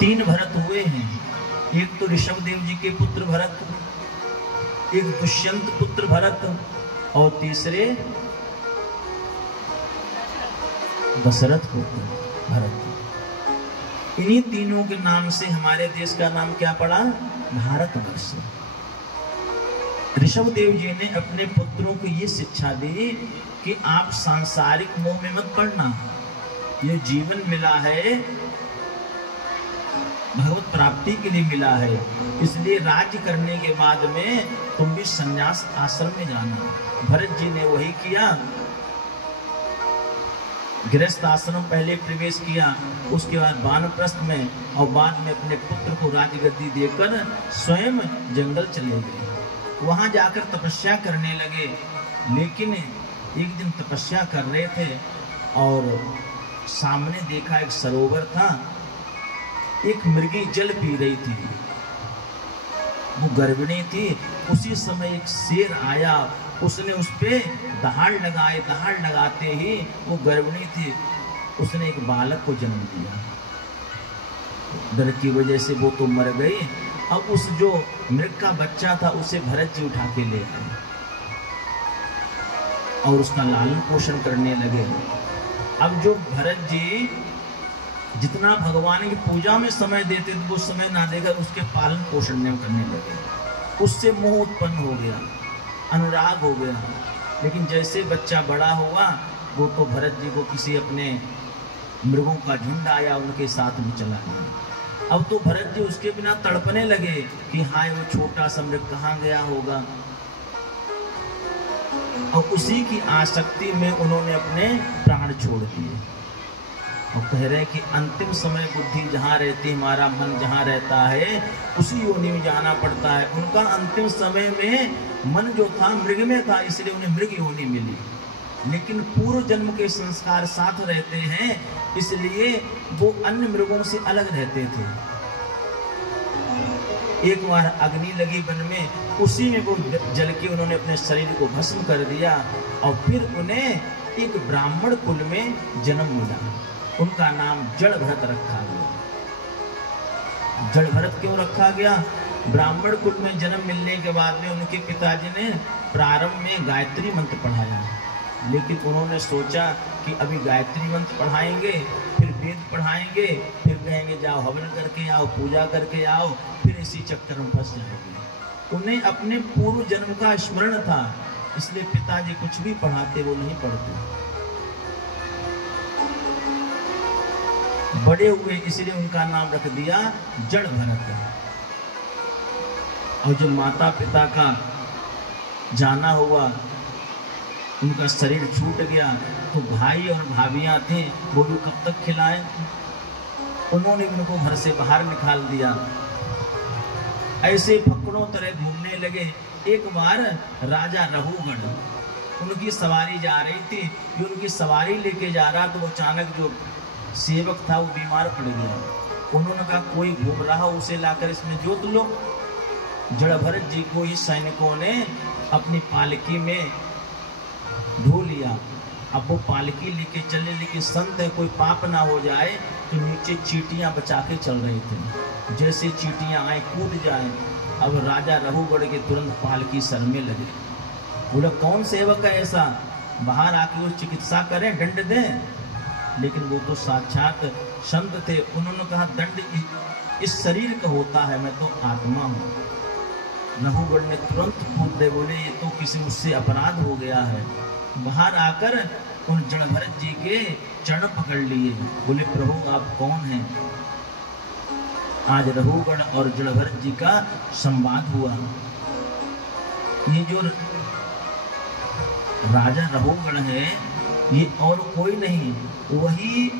तीन भरत हुए हैं, एक तो ऋषभ देव जी के पुत्र भरत, एक दुष्यंत पुत्र भरत और तीसरे दशरथ पुत्र भरत। इन्हीं तीनों के नाम से हमारे देश का नाम क्या पड़ा? भारतवर्ष। ऋषभ देव जी ने अपने पुत्रों को ये शिक्षा दी कि आप सांसारिक मोह में मत पड़ना, ये जीवन मिला है भगवत प्राप्ति के लिए मिला है, इसलिए राज्य करने के बाद में तुम भी संन्यास आश्रम में जाना। भरत जी ने वही किया, गृहस्थ आश्रम पहले प्रवेश किया, उसके बाद वानप्रस्थ में, और बाद में अपने पुत्र को राजगद्दी देकर स्वयं जंगल चले गए। वहां जाकर तपस्या करने लगे। लेकिन एक दिन तपस्या कर रहे थे और सामने देखा एक सरोवर था, एक मृगी जल पी रही थी, वो गर्भिणी थी। उसी समय एक शेर आया, उसने उस पे दहाड़ लगाए, दहाड़ लगाते ही वो गर्भिणी थी, उसने एक बालक को जन्म दिया। डर की वजह से वो तो मर गई। अब उस जो मृग का बच्चा था उसे भरत जी उठा के ले आए और उसका लालन पोषण करने लगे। अब जो भरत जी जितना भगवान की पूजा में समय देते थे वो समय ना देकर उसके पालन पोषण में करने लगे। उससे मोह उत्पन्न हो गया, अनुराग हो गया। लेकिन जैसे बच्चा बड़ा हुआ, वो तो भरत जी को किसी अपने मृगों का झुंड आया, उनके साथ में चला गया। अब तो भरत जी उसके बिना तड़पने लगे कि हाय वो छोटा सा मृग कहाँ गया होगा, और उसी की आसक्ति में उन्होंने अपने प्राण छोड़ दिए। और कह रहे कि अंतिम समय बुद्धि जहाँ रहती, हमारा मन जहाँ रहता है उसी योनि में जाना पड़ता है। उनका अंतिम समय में मन जो था मृग में था, इसलिए उन्हें मृग योनि मिली। लेकिन पूर्व जन्म के संस्कार साथ रहते हैं, इसलिए वो अन्य मृगों से अलग रहते थे। एक बार अग्नि लगी वन में, उसी में वो जल के उन्होंने अपने शरीर को भस्म कर दिया और फिर उन्हें एक ब्राह्मण कुल में जन्म मिला। उनका नाम जड़ भरत रखा गया। जड़ भरत क्यों रखा गया? ब्राह्मण कुल में जन्म मिलने के बाद में उनके पिताजी ने प्रारंभ में गायत्री मंत्र पढ़ाया, लेकिन उन्होंने सोचा कि अभी गायत्री मंत्र पढ़ाएंगे, फिर वेद पढ़ाएंगे, फिर कहेंगे जाओ हवन करके आओ, पूजा करके आओ, फिर इसी चक्कर में फंस जाएंगे। उन्हें अपने पूर्व जन्म का स्मरण था, इसलिए पिताजी कुछ भी पढ़ाते वो नहीं पढ़ते। बड़े हुए इसलिए उनका नाम रख दिया जड़ भरत। और जब माता पिता का जाना हुआ, उनका शरीर छूट गया, तो भाई और भाभियां थे, वो भी कब तक खिलाएं? उन्होंने उनको घर से बाहर निकाल दिया। ऐसे फकड़ों तरह घूमने लगे। एक बार राजा रघुगण, उनकी सवारी जा रही थी, कि उनकी सवारी लेके जा रहा, तो अचानक जो सेवक था वो बीमार पड़ गया। उन्होंने कहा कोई घूम रहा हो उसे लाकर इसमें जोत लो। जड़ भरत जी को ही सैनिकों ने अपनी पालकी में ढो लिया। अब वो पालकी लेके चले, लेकिन संत है कोई पाप ना हो जाए, तो नीचे चींटियां बचा के चल रहे थे। जैसे चींटियां आए कूद जाए। अब राजा रघुगढ़ के तुरंत पालकी सर में लगे। बोला कौन सेवक है ऐसा, बाहर आके वो चिकित्सा करें, दंड दें। लेकिन वो तो साक्षात संत थे। उन्होंने कहा दंड इस शरीर का होता है, मैं तो आत्मा हूँ। रघुगढ़ ने तुरंत कूद दे, बोले ये तो किसी मुझसे अपराध हो गया है। बाहर आकर उन जड़ भरत जी के चरण पकड़ लिए। बोले प्रभु आप कौन हैं? आज रघुगढ़ और जड़ भरत जी का संवाद हुआ। ये जो राजा रघुगढ़ है, ये और कोई नहीं, वही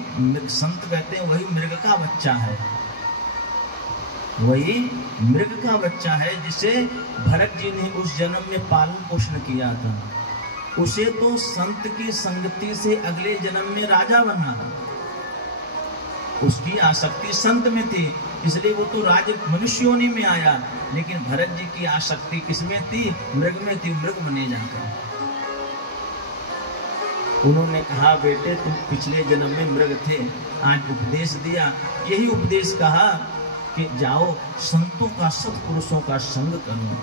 संत कहते हैं वही मृग का बच्चा है। वही मृग का बच्चा है जिसे भरत जी ने उस जन्म में पालन पोषण किया था। उसे तो संत की संगति से अगले जन्म में राजा बना। उसकी आसक्ति संत में थी, इसलिए वो तो राज मनुष्य योनि में आया। लेकिन भरत जी की आसक्ति किसमें थी? मृग में थी, मृग बने जाकर। उन्होंने कहा बेटे तुम पिछले जन्म में मृग थे, आज उपदेश दिया, यही उपदेश कहा कि जाओ संतों का सत्पुरुषों का संग करो।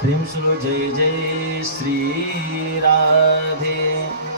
प्रेम सुनो जय जय श्री राम।